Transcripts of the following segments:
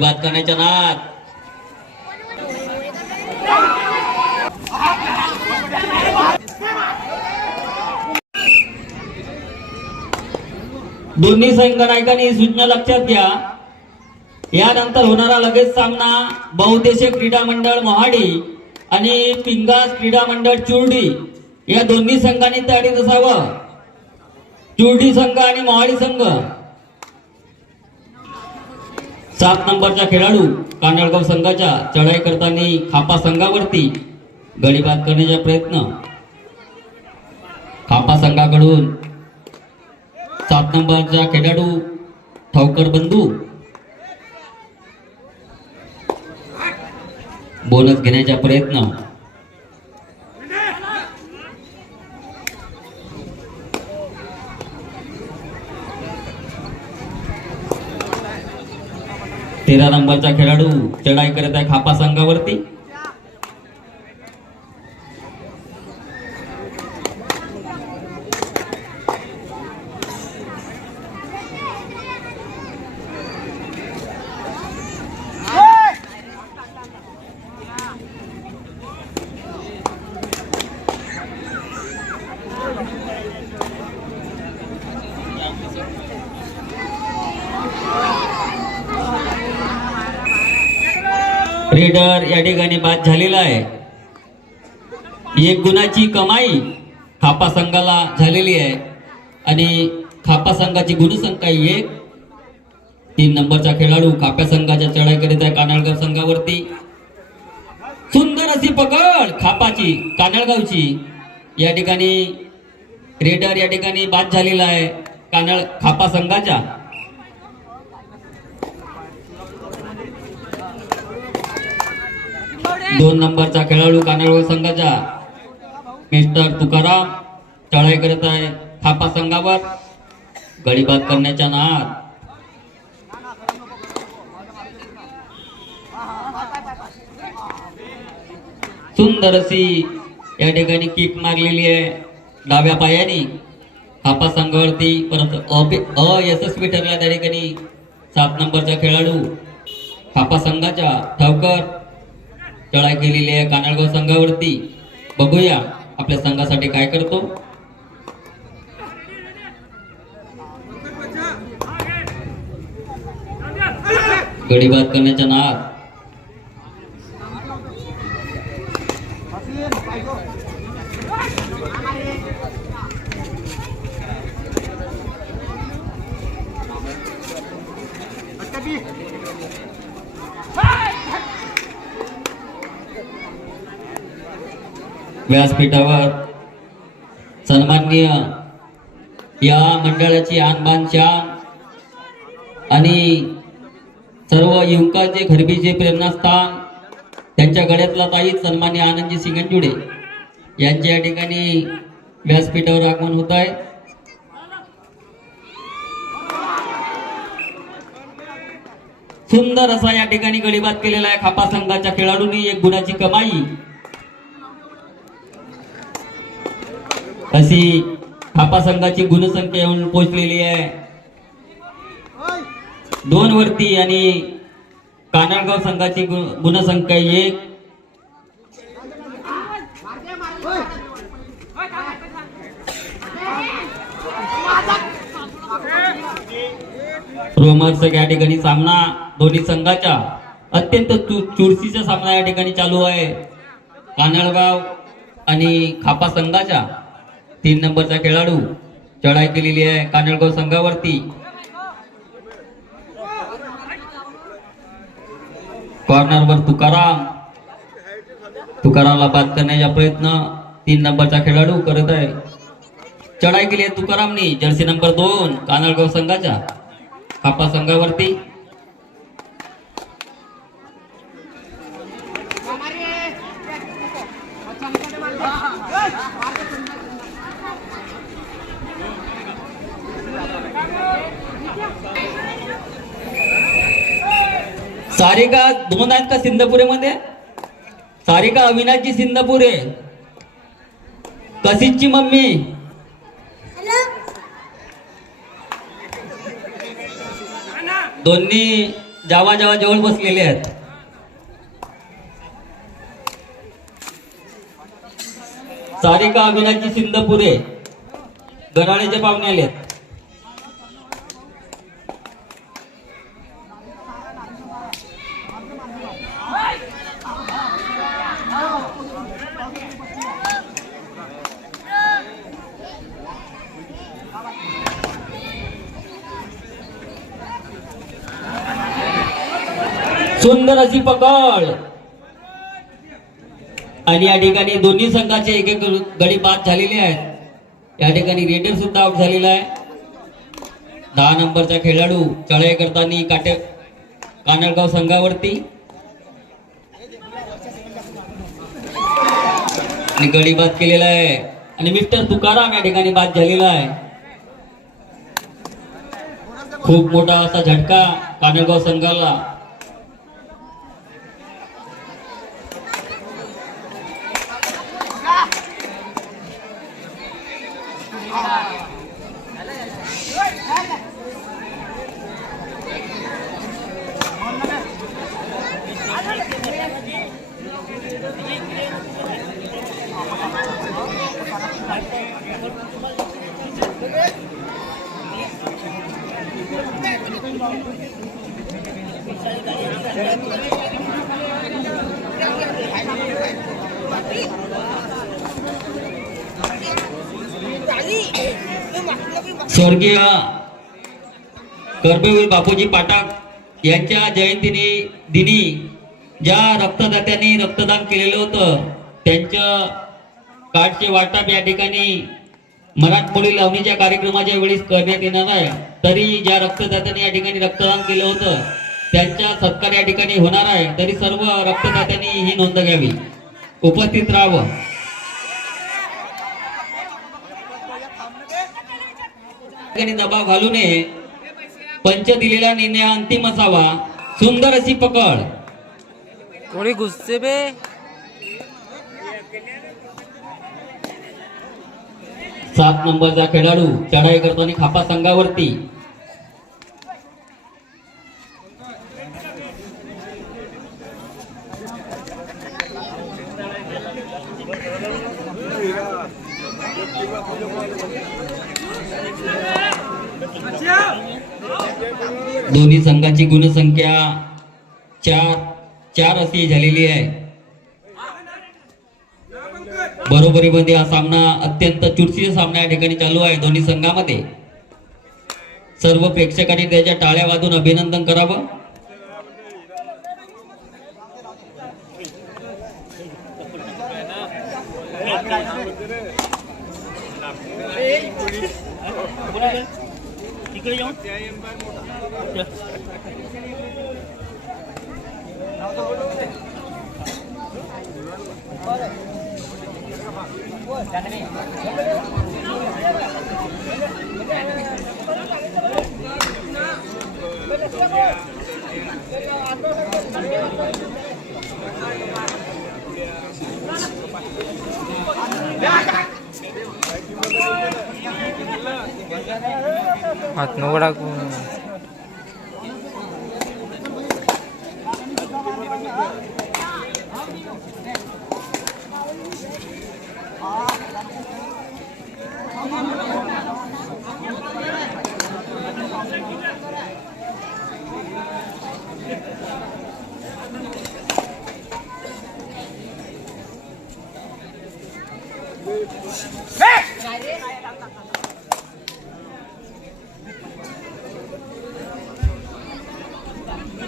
बात करण्याच्या नाद दोन्ही संघ नायकांनी सूचना लक्षात घ्या। यानंतर होणारा लगेच सामना बहुउद्देशीय क्रीडा मंडळ मोहाडी आणि पिंगास क्रीडा मंडळ चुर्डी या दोन्ही संघांनी तयारीत असावं। चुर्डी संघ आणि मोहाडी संघ 7 नंबरचा खेळाडू कानडगाव संघाच्या चढाई करताना खापा संघावरती गडीबाद करण्याचा प्रयत्न खापा संघाकडून 7 नंबरचा खेळाडू ठावकर बंधू बोनस घेण्याचा प्रयत्न। तेरा नंबरचा खेळाडू चढाई करत आहे खापा संघावरती। रेडर या ठिकाणी बाद झालेला आहे। 1 गुणाची कमाई खापा संघाला झालेली आहे आणि खापा संघाची गुणसंख्या 1। 3 नंबरचा खेळाडू खापा संघाच्या चढाई करीत आहे कानडगाव संघावरती। सुंदर अशी पकड खापाची कानडगावची। या ठिकाणी रेडर या ठिकाणी बाद झालेला आहे खापा संघाच्या। 2 नंबरचा खेळाडू कानडगाव संघाचा मिस्टर तुकाराम चढाई करत आहे खापा संघावर गडीबाद करण्याच्या नाद। सुंदर अशी या ठिकाणी किक मारलेली आहे डाव्या पायाने खापा संघावरती, परंतु अयशस्वी ठरला त्या ठिकाणी 7 नंबरचा खेळाडू खापा संघाचा ठावकर चढाई केलेली आहे कानडगाव संघावरती। बघूया आपल्या संघासाठी काय करतो। गडीबाद करण्याच्या नाद। व्यासपीठावर सन्माननीय या मंडळाची आणबान शान आणि सर्व युवकांचे खरबीचे प्रेरणास्थान त्यांच्या गळ्यातला ताईत सन्माननीय आनंदजी सिंगंजुडे यांच्या या ठिकाणी व्यासपीठावर आगमन होत आहे। सुंदर असा या ठिकाणी गडीबाद केलेला आहे खापा संघाच्या खेळाडूंनी। 1 गुणाची कमाई अशी खापा संघाची गुणसंख्या येऊन पोहोचलेली आहे 2 वरती आणि कानडगाव संघाची गुणसंख्या 1। रोमहर्षक या ठिकाणी सामना दोन्ही संघाचा अत्यंत चुरशीचा सामना या ठिकाणी चालू आहे कानडगाव आणि खापा संघाचा। 3 नंबरचा खेळाडू चढाई केलेली आहे कानडगाव संघावरती। कॉर्नरवर तुकारामला बाद करण्याचा प्रयत्न 3 नंबरचा खेळाडू करत आहे। चढाई केली आहे तुकारामनी जर्सी नंबर 2 कानडगाव संघाच्या खापा संघावरती। सारिका 2 आहेत का सिंधपुरे मध्ये? सारिका अविनाशची सिंधपुरे, कशिशची मम्मी दोन्ही जावा जावा जवळ बसलेले आहेत. सारिका अभिनाची सिंधपुरे गराळेचे पाहुणे आले. सुंदर अशी पकड आणि या ठिकाणी दोन्ही संघाचे एक एक गडी बाद झालेले आहेत. या ठिकाणी रेडर सुद्धा आउट झालेला आहे. 10 नंबरचा खेळाडू चढाई करताना कानडगाव संघावरती आणि गडी बाद केलेला आहे आणि मिस्टर तुकाराम या ठिकाणी बाद झालेला आहे. खूप मोठा असा झटका कानडगाव संघाला. स्वर्गीय कर्मवीर बापूजी पाठक यांच्या जयंती दिनी ज्या रक्तदात्यांनी रक्तदान केलेलं होतं त्यांच्या कार्डचे वाटप या ठिकाणी मराठमोळी लावणीच्या कार्यक्रमाच्या वेळेस करण्यात येणार आहे. तरी ज्या रक्तदात्यांनी या ठिकाणी रक्तदान केलं होतं त्यांचा सत्कार या ठिकाणी होणार आहे. तरी सर्व रक्तदात्यांनी ही नोंद घ्यावी, उपस्थित राहावं. दबाव घालू नये. पंच दिलेला निर्णय अंतिम असावा. सुंदर अशी पकड. थोडी गुस्से बे. 7 नंबरचा खेळाडू चढाई करताना खापा संघावरती. दोन्ही संघाची गुणसंख्या 4 अशी झालेली आहे. बरोबरीमध्ये हा सामना अत्यंत चुरशीचा सामना या ठिकाणी चालू आहे दोन्ही संघामध्ये. सर्व प्रेक्षकांनी त्याच्या टाळ्या वाजून अभिनंदन करावं. हात नवडा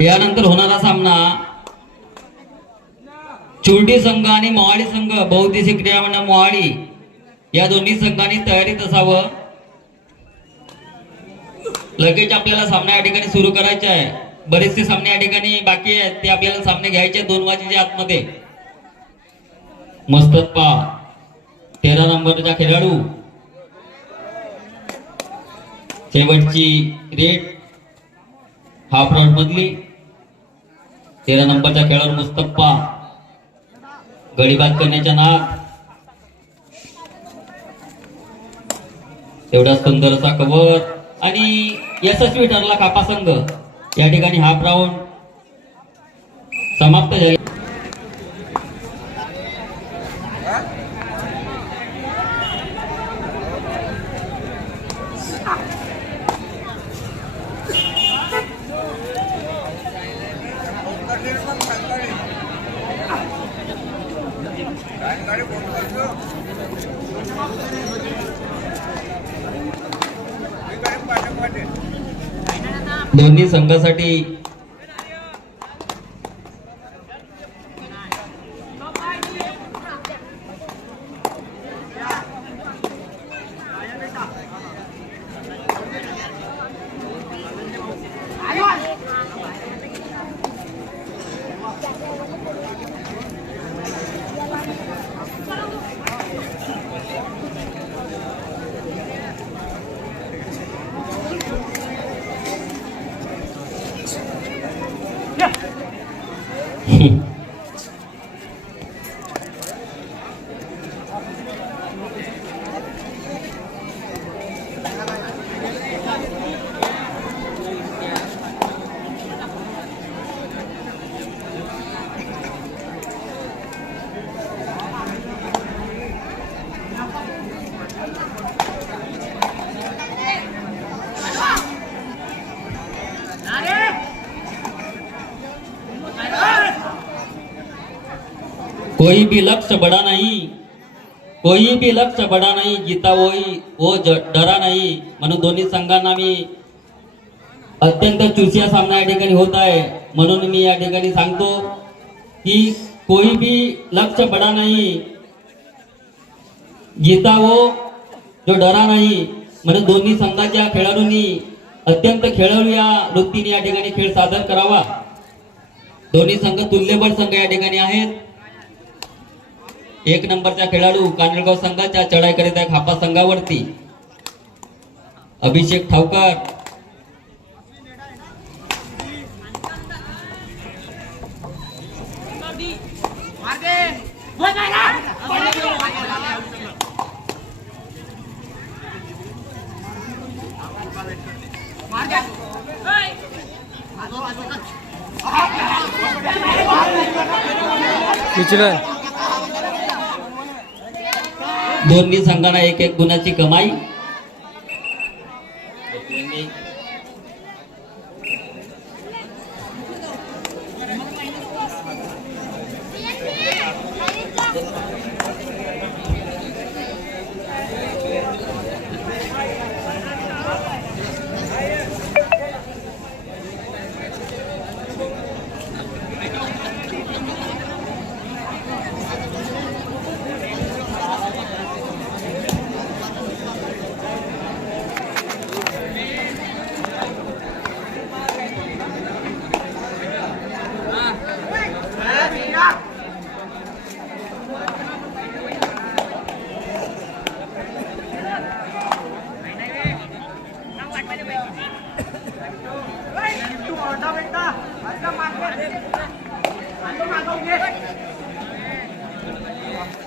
यानंतर होणारा सामना चुरडी संघ आणि मोहाडी संघ बहुउद्देशीय क्रीडा मंडळ मोहाडी या दोन्ही संघांनी तयारीत असावं. लगेच आपल्याला सामना या ठिकाणी सुरू करायचा आहे. बरेचसे सामने या ठिकाणी बाकी आहेत ते आपल्याला सामने घ्यायचे 2 वाजेच्या आतमध्ये. मस्तप्पा 13 नंबरचा खेळाडू शेवटची रेड हाफ राऊंड मधली 13 नंबरचा खेळाडू मुस्तप्पा गडीबाद करण्याच्या नाद. एवढा सुंदर असा कव्हर आणि यशस्वी ठरला खापा संघ. या ठिकाणी हाफ राऊंड समाप्त झाली. दोन्ही संघासाठी कोई भी लक्ष्य बड़ा नहीं, कोई भी लक्ष्य बड़ा नहीं, जीता वो डरा नहीं. म्हणून दोन्ही संघांना मी अत्यंत चुरशीचा सामना या ठिकाणी होत आहे. म्हणून मी या ठिकाणी सांगतो की कोई भी लक्ष्य बड़ा नहीं, जीता वो जो डरा नहीं. म्हणून दोन्ही संघाच्या खेळाडूंनी अत्यंत खेळाडू या वृत्तीने या ठिकाणी खेळ सादर करावा. दोन्ही संघ तुल्यबळ संघ या ठिकाणी आहेत. एक नंबरचा खेळाडू कानडगाव संघाच्या चढाई करीत आहे खापा संघावरती अभिषेक ठावकर. दोन्ही संघांना एक एक गुणाची कमाई.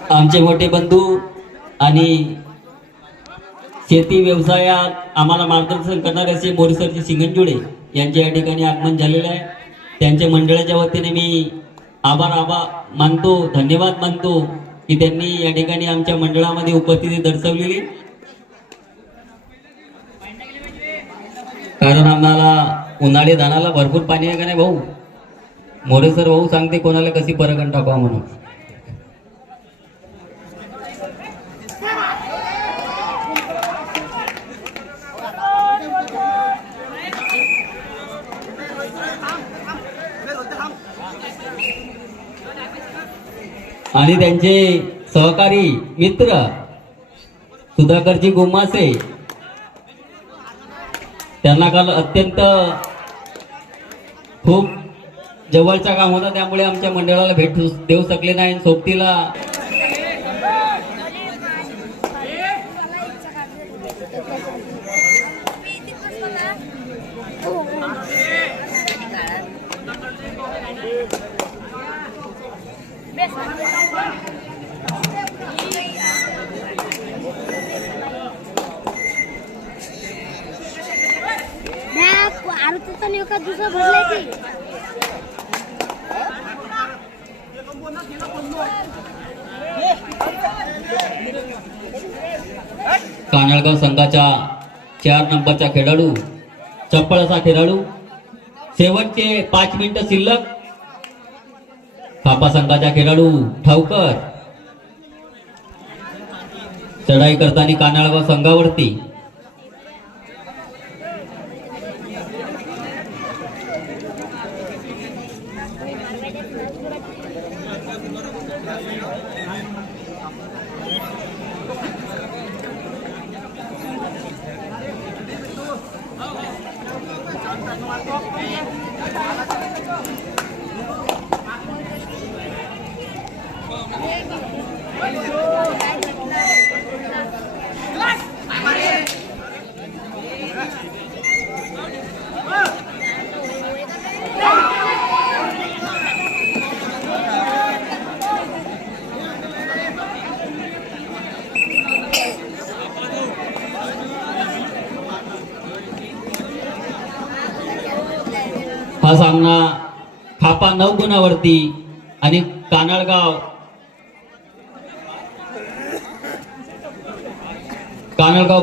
आमचे मोठे बंधू आणि शेती व्यवसायात आम्हाला मार्गदर्शन करणारे असे मोरीसरचे सिंगनजुडे यांचे या ठिकाणी आगमन झालेले आहे. त्यांच्या मंडळाच्या वतीने मी आभार मानतो, धन्यवाद मानतो की त्यांनी या ठिकाणी आमच्या मंडळामध्ये उपस्थिती दर्शवलेली. कारण आम्हाला उन्हाळी धानाला भरपूर पाणी आहे का नाही भाऊ? मोरेसर भाऊ सांगते कोणाला कशी परगण टाकावा म्हणून. आणि त्यांचे सहकारी मित्र सुधाकरजी गोमासे त्यांना काल अत्यंत खूप जवळचा काम होता, त्यामुळे आमच्या मंडळाला भेट देऊ शकले नाही. सोबतीला दूसरा भरलाय की कानळगाव संघाच्या 4 नंबरचा खेळाडू चप्पळ असा खेळाडू शेवटचे 5 मिनिटं शिल्लक खापा संघाचा खेळाडू ठावकर चढाई करताना कानळगाव संघावरती हा सामना खापा 9 गुणावरती आणि कानळगाव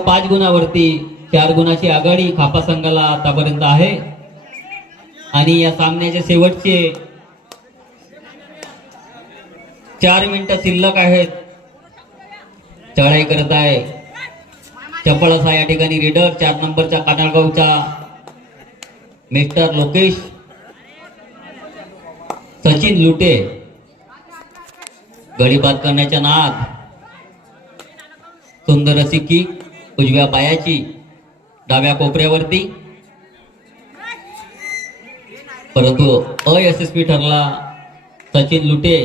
5 गुणावरती 4 गुणाची आघाडी खापा संघाला आतापर्यंत आहे. आणि या सामन्याचे शेवटचे 4 मिनिटं शिल्लक आहेत. चढाई करत आहे चपळ असा या ठिकाणी रेडर 4 नंबरच्या कानळगावचा मिस्टर लोकेश सचिन लुटे गडी बाद करण्याच्या नाद सुंदर अशी किक उजव्या पायाची डाव्या कोपऱ्यावरती परंतु अयशस्वी ठरला सचिन लुटे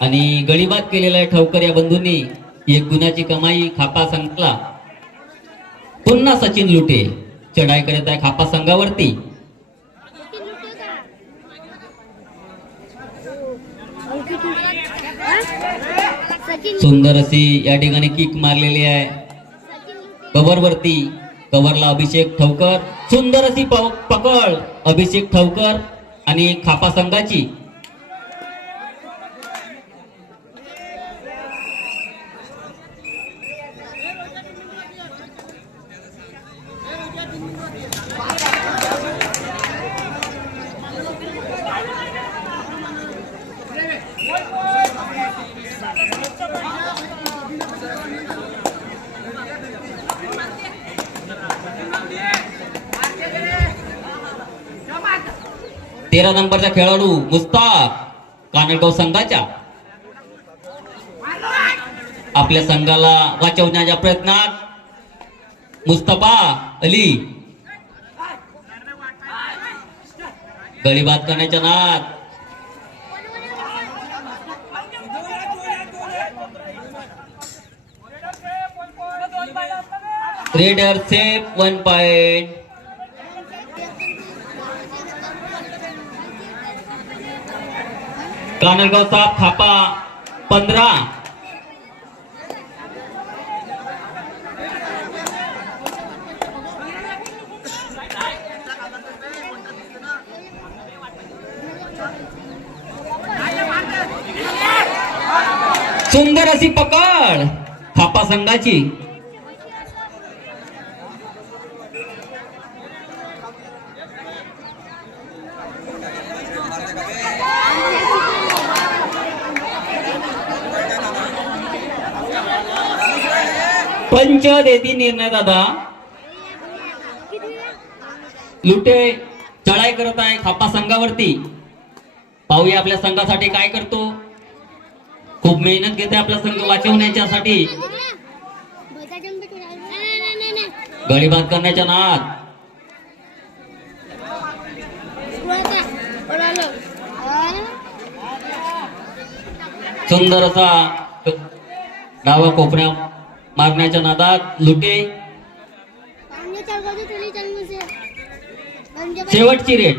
आणि गडीबाद केलेला ठावकर या बंधूंनी 1 गुणाची कमाई खापा संघाला. पुन्हा सचिन लुटे चढाई करत आहे खापा संघावरती. सुंदर अशी या ठिकाणी किक मारलेली आहे कव्हरवरती. कव्हरला अभिषेक ठावकर सुंदर अशी पकड अभिषेक ठावकर आणि खापा संघाची. तेरा नंबरचा खेळाडू मुस्ताक कानळगाव संघाच्या आपल्या संघाला वाचवण्याच्या प्रयत्नात मुस्तफा अली गडीबाद करण्याच्या नाद. Raider safe 1 point. कानळगाव साप खापा 15. सुंदर अशी पकड खापा संघाची. पंच देती निर्णय दादा. लुटे चढाई करत आहे खापा संघावरती. पाहूया आपल्या संघासाठी काय करतो. खूप मेहनत घेते आपला संघ वाचवण्याच्यासाठी. गडीबाद करण्याच्या नाद. सुंदर असा डावा कोपऱ्या मारण्याच्या नादात लुटे. शेवटची रेट